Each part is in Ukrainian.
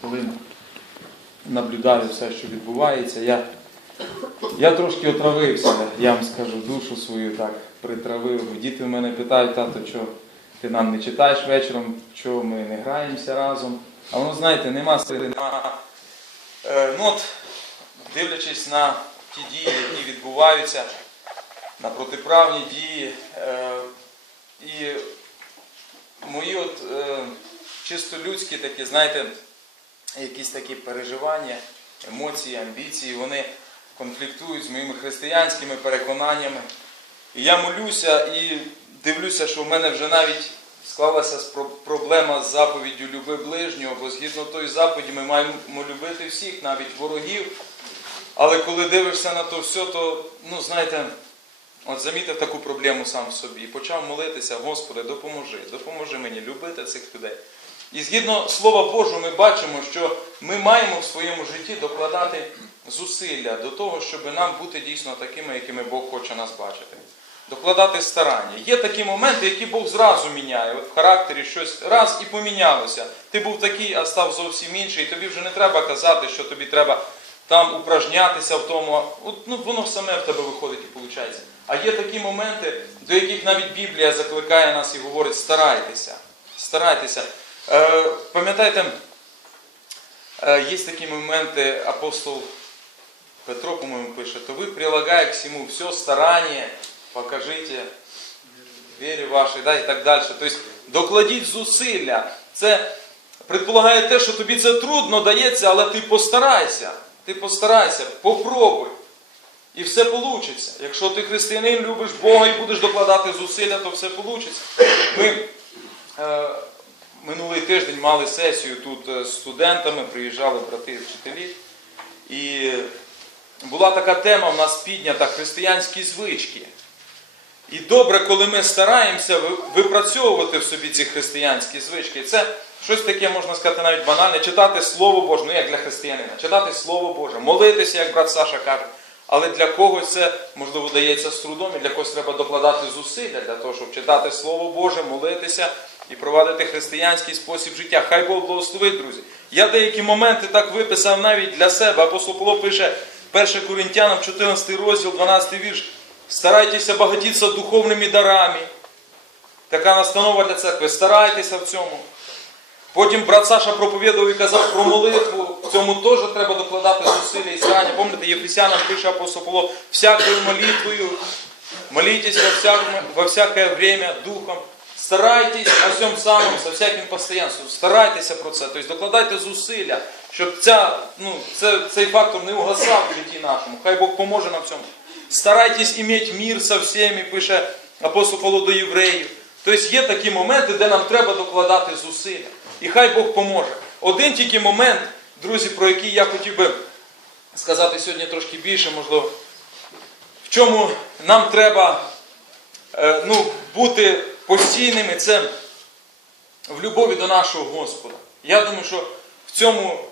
коли наблюдаю все, що відбувається, я, я трошки отравився, я вам скажу, душу свою так притравив. Діти в мене питають, тато, що ти нам не читаєш вечором, чого ми не граємося разом. А воно, знаєте, нема сили, нема. Е, ну от, дивлячись на ті дії, які відбуваються, на протиправні дії. Е, і мої от е, чисто людські такі, знаєте, якісь такі переживання, емоції, амбіції, вони конфліктують з моїми християнськими переконаннями. І я молюся і дивлюся, що в мене вже навіть склалася проблема з заповіддю люби ближнього, бо згідно тої заповіді ми маємо любити всіх, навіть ворогів. Але коли дивишся на то все, то, ну знаєте, от замітив таку проблему сам в собі і почав молитися, Господи, допоможи, допоможи мені любити цих людей. І згідно Слова Божого, ми бачимо, що ми маємо в своєму житті докладати зусилля до того, щоб нам бути дійсно такими, якими Бог хоче нас бачити. Докладати старання. Є такі моменти, які Бог зразу міняє. В характері щось раз і помінялося. Ти був такий, а став зовсім інший. І тобі вже не треба казати, що тобі треба там упражнятися в тому. От, ну, воно саме в тебе виходить і виходить. А є такі моменти, до яких навіть Біблія закликає нас і говорить: старайтеся. Старайтеся. Е, пам'ятаєте, е, є такі моменти, апостол Петро, по-моєму, пише, то ви, прилагая к всему все старання, покажите вірі вашій, да, і так далі. Тобто докладіть зусилля. Це предполагає те, що тобі це трудно дається, але ти постарайся. Ти постарайся, попробуй. І все вийде. Якщо ти християнин, любиш Бога і будеш докладати зусилля, то все вийде. Ми е, минулий тиждень мали сесію тут е, з студентами, приїжджали брати і вчителі. І була така тема в нас піднята християнські звички. І добре, коли ми стараємося випрацьовувати в собі ці християнські звички. Це щось таке, можна сказати, навіть банальне, читати Слово Боже, ну як для християнина, читати Слово Боже, молитися, як брат Саша каже. Але для когось це, можливо, дається з трудом, і для когось треба докладати зусилля для того, щоб читати Слово Боже, молитися і провадити християнський спосіб життя. Хай Бог благословить, друзі. Я деякі моменти так виписав навіть для себе. Апостол Павло пише 1 Коринтянам, 14 розділ, 12 вірш. Старайтеся багатіться духовними дарами. Така настанова для церкви. Старайтеся в цьому. Потім брат Саша проповідував і казав про молитву. В цьому теж треба докладати зусилля і старання. Пам'ятаєте, Єфесянам пише апостол Павло, всякою молитвою, молитесь во, всяком, во время духом. Старайтесь о всьому самому, со всяким постоянством. Старайтеся про це. Тобто докладайте зусилля, щоб ця, ну, це, цей фактор не угасав в житті нашому. Хай Бог поможе нам в цьому. Старайтесь иметь мир со всеми, пише апостол Павло до євреїв. Тобто є такі моменти, де нам треба докладати зусилля. І хай Бог поможе. Один тільки момент, друзі, про який я хотів би сказати сьогодні трошки більше, можливо, в чому нам треба е, ну, бути постійними, це в любові до нашого Господа. Я думаю, що в цьому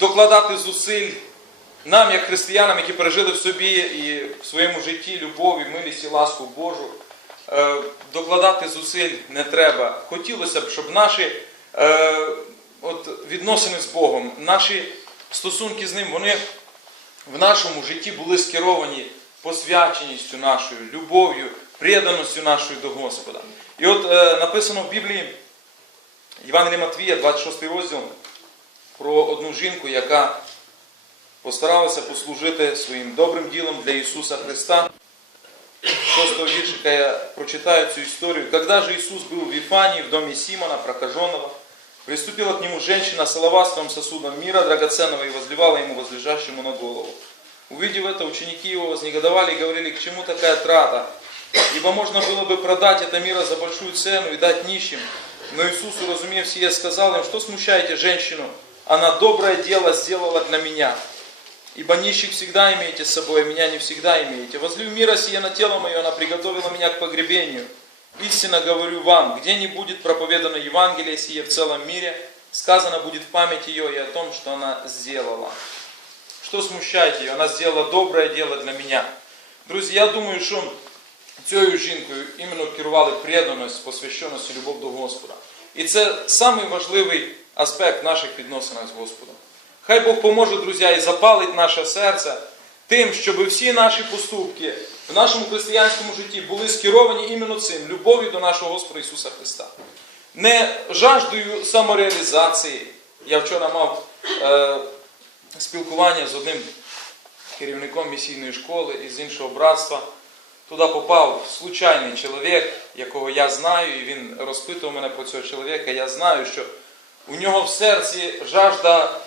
докладати зусиль нам, як християнам, які пережили в собі і в своєму житті любов, і милість і ласку Божу, е, докладати зусиль не треба. Хотілося б, щоб наші е, от, відносини з Богом, наші стосунки з Ним, вони в нашому житті були скеровані посвяченістю нашою, любов'ю, преданістю нашою до Господа. І от е, написано в Біблії Євангелія Матвія, 26 розділ, про одну жінку, яка постаралася послужити своїм добрим ділом для Ісуса Христа. Шостого віршика я прочитаю цю историю. Когда же Иисус был в Вифании, в доме Симона, прокаженного, приступила к нему женщина с алавастровым сосудом мира драгоценного и возливала ему возлежащему на голову. Увидев это, ученики его вознегодовали и говорили, к чему такая трата? Ибо можно было бы продать это мира за большую цену и дать нищим. Но Иисус, уразумев сие, сказал им, что смущаете женщину? Она доброе дело сделала для меня. Ибо нищих всегда имеете с собой, а меня не всегда имеете. Возлив мира сие на тело мое, она приготовила меня к погребению. Истинно говорю вам, где не будет проповедано Евангелие сие в целом мире, сказано будет в память ее и о том, что она сделала. Что смущает ее? Она сделала доброе дело для меня. Друзі, я думаю, що цією жінкою іменно керували преданість, посвященість і любов до Господа. І це самий важливий аспект наших відносинах з Господом. Хай Бог поможе, друзі, і запалить наше серце тим, щоб всі наші поступки в нашому християнському житті були скеровані іменно цим любов'ю до нашого Господа Ісуса Христа. Не жаждою самореалізації. Я вчора мав е, спілкування з одним керівником місійної школи із іншого братства. Туди попав случайний чоловік, якого я знаю, і він розпитував мене про цього чоловіка. Я знаю, що у нього в серці жажда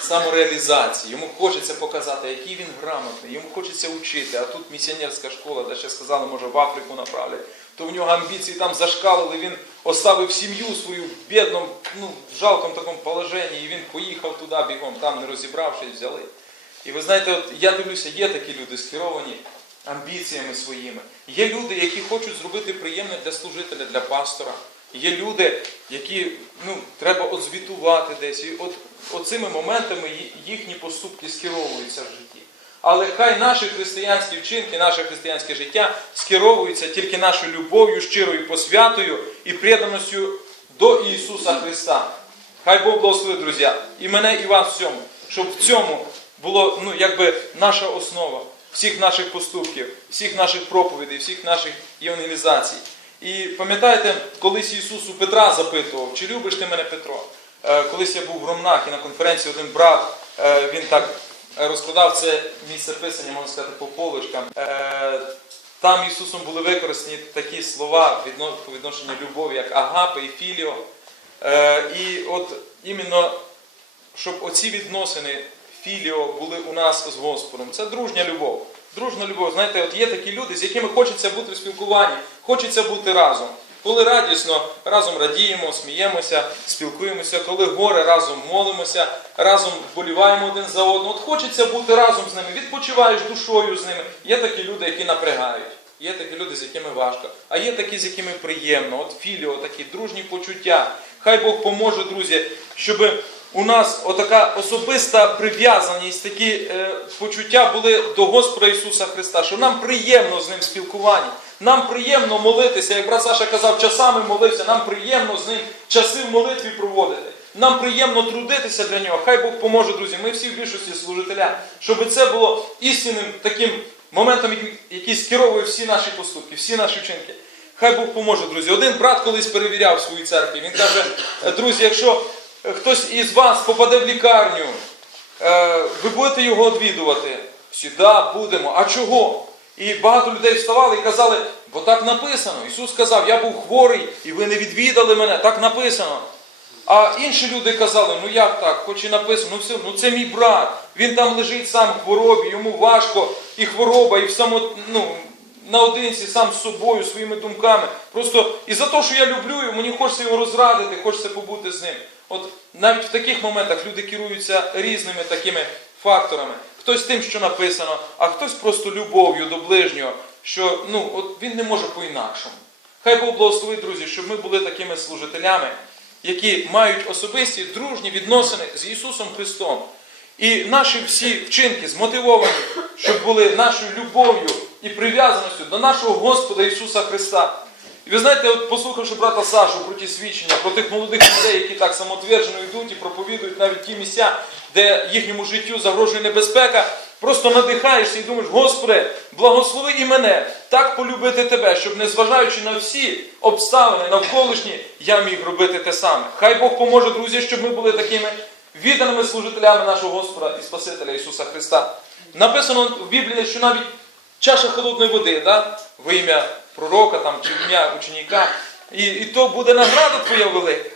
самореалізації. Йому хочеться показати, який він грамотний, йому хочеться вчити. А тут місіонерська школа, де ще сказали, може в Африку направлять. То в нього амбіції там зашкалили, він оставив сім'ю свою в бідному, ну, в жалкому такому положенні, і він поїхав туди бігом, там не розібравшись, взяли. І ви знаєте, от я дивлюся, є такі люди скеровані амбіціями своїми. Є люди, які хочуть зробити приємне для служителя, для пастора. Є люди, які ну, треба озвітувати десь. І от оцими моментами їхні поступки скеровуються в житті. Але хай наші християнські вчинки, наше християнське життя скеровуються тільки нашою любов'ю, щирою посвятою і преданістю до Ісуса Христа. Хай Бог благословить, друзі, і мене, і вас в цьому, щоб в цьому було ну, якби наша основа всіх наших поступків, всіх наших проповідей, всіх наших євангелізацій. І пам'ятаєте, колись Ісус у Петра запитував, чи любиш ти мене, Петро? Е, Колись я був в Ромнах і на конференції один брат, е, він так розкладав це місце писання, можна сказати, по полочкам. Е, Там Ісусом були використані такі слова по відношенню любові, як агапи і філіо. Е, І от іменно щоб оці відносини філіо були у нас з Господом. Це дружня любов. Дружна любов. Знаєте, от є такі люди, з якими хочеться бути в спілкуванні, хочеться бути разом. Коли радісно, разом радіємо, сміємося, спілкуємося, коли горе, разом молимося, разом вболіваємо один за одного. От хочеться бути разом з ними, відпочиваєш душою з ними. Є такі люди, які напрягають. Є такі люди, з якими важко, а є такі, з якими приємно. От філіо, такі дружні почуття. Хай Бог поможе, друзі, щоб у нас отака особиста прив'язаність, такі е, почуття були до Господа Ісуса Христа, що нам приємно з ним спілкування. Нам приємно молитися, як брат Саша казав, часами молився, нам приємно з ним часи в молитві проводити. Нам приємно трудитися для нього. Хай Бог поможе, друзі. Ми всі в більшості служителя, щоб це було істинним таким моментом, який- скеровує всі наші поступки, всі наші вчинки. Хай Бог поможе, друзі. Один брат колись перевіряв в своїй церкві. Він каже: «Е, друзі, якщо хтось із вас попаде в лікарню, е, ви будете його відвідувати? Всі, да, будемо. А чого? І багато людей вставали і казали, бо так написано. Ісус сказав, я був хворий, і ви не відвідали мене, так написано. А інші люди казали, ну як так, хоч і написано, ну все, ну це мій брат. Він там лежить сам в хворобі, йому важко, і хвороба, і в само, ну, наодинці сам з собою, своїми думками. Просто і за те, що я люблю мені хочеться його розрадити, хочеться побути з ним. От навіть в таких моментах люди керуються різними такими факторами. Хтось тим, що написано, а хтось просто любов'ю до ближнього, що ну, от він не може по-інакшому. Хай Бог благословить, друзі, щоб ми були такими служителями, які мають особисті дружні відносини з Ісусом Христом. І наші всі вчинки змотивовані, щоб були нашою любов'ю і прив'язаністю до нашого Господа Ісуса Христа. І ви знаєте, от послухавши брата Сашу про ті свідчення, про тих молодих людей, які так самотверджено йдуть і проповідують навіть ті місця, де їхньому життю загрожує небезпека, просто надихаєшся і думаєш, Господи, благослови і мене так полюбити Тебе, щоб незважаючи на всі обставини навколишні, я міг робити те саме. Хай Бог поможе, друзі, щоб ми були такими відданими служителями нашого Господа і Спасителя Ісуса Христа. Написано в Біблії, що навіть чаша холодної води, да? в ім'я пророка там, чи в ім'я ученика, і, і то буде награда твоя велика.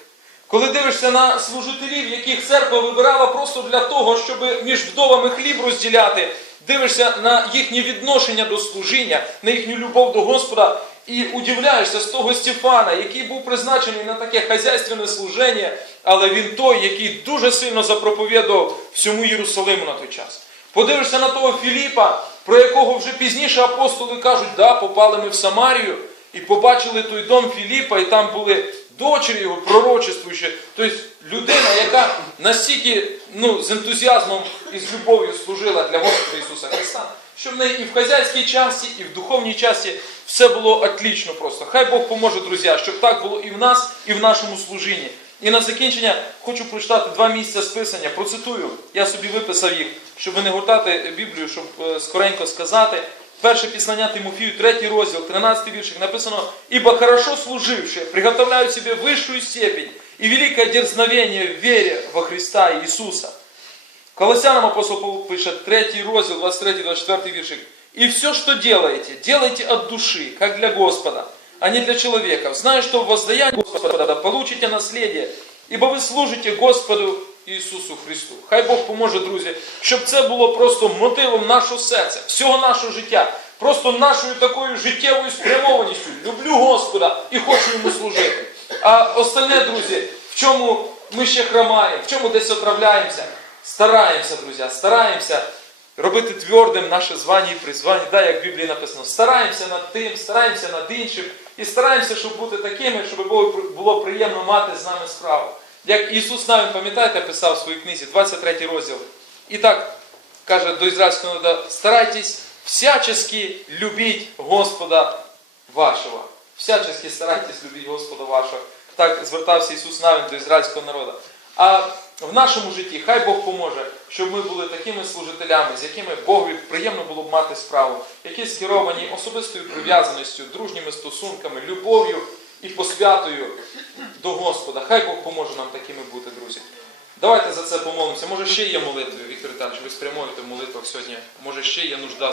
Коли дивишся на служителів, яких церква вибирала просто для того, щоб між вдовами хліб розділяти, дивишся на їхнє відношення до служіння, на їхню любов до Господа, і удивляєшся з того Стефана, який був призначений на таке хазяйственне служення, але він той, який дуже сильно запроповідував всьому Єрусалиму на той час. Подивишся на того Філіпа, про якого вже пізніше апостоли кажуть, да, попали ми в Самарію і побачили той дом Філіпа, і там були дочері його пророчествуючі. Тобто людина, яка настільки ну, з ентузіазмом і з любов'ю служила для Господа Ісуса Христа, що в неї і в хазяйській часті, і в духовній часті все було отлично просто. Хай Бог поможе, друзі, щоб так було і в нас, і в нашому служінні. І на закінчення хочу прочитати два місця з Писання. Процитую, я собі виписав їх, щоб не гуртати Біблію, щоб е, скоренько сказати. Перше післання Тимофію, третій розділ, 13 віршик, написано «Ибо хорошо служившие приготовляют себе высшую степень и великое дерзновение в вере во Христа Иисуса». Колоссянам апостол Павел пишет, 3 розділ, 23-24 віршик. «И все, что делаете, делайте от души, как для Господа, а не для человека, зная, что в воздаянии Господа получите наследие, ибо ви служите Господу Ісусу Христу. Хай Бог поможе, друзі, щоб це було просто мотивом нашого серця, всього нашого життя, просто нашою такою життєвою спрямованістю. Люблю Господа і хочу йому служити. А остальне, друзі, в чому ми ще хромаємо, в чому десь отравляємося, стараємося, друзі, стараємося робити твердим наше звання і призвання, да, як в Біблії написано, стараємося над тим, стараємося над іншим і стараємося, щоб бути такими, щоб було, приємно мати з нами справу. Як Ісус навіть, пам'ятаєте, писав в своїй книзі, 23 розділ. І так каже до ізраїльського народу, старайтесь всячески любіть Господа вашого. Всячески старайтесь любіть Господа вашого. Так звертався Ісус навіть до ізраїльського народу. А в нашому житті хай Бог поможе, щоб ми були такими служителями, з якими Богові приємно було б мати справу, які скеровані особистою прив'язаністю, дружніми стосунками, любов'ю і посвятою до Господа. Хай Бог поможе нам такими бути, друзі. Давайте за це помолимося. Може ще є молитви, Віктор Віталійович, ви спрямуєте в молитвах сьогодні. Може ще є нужда.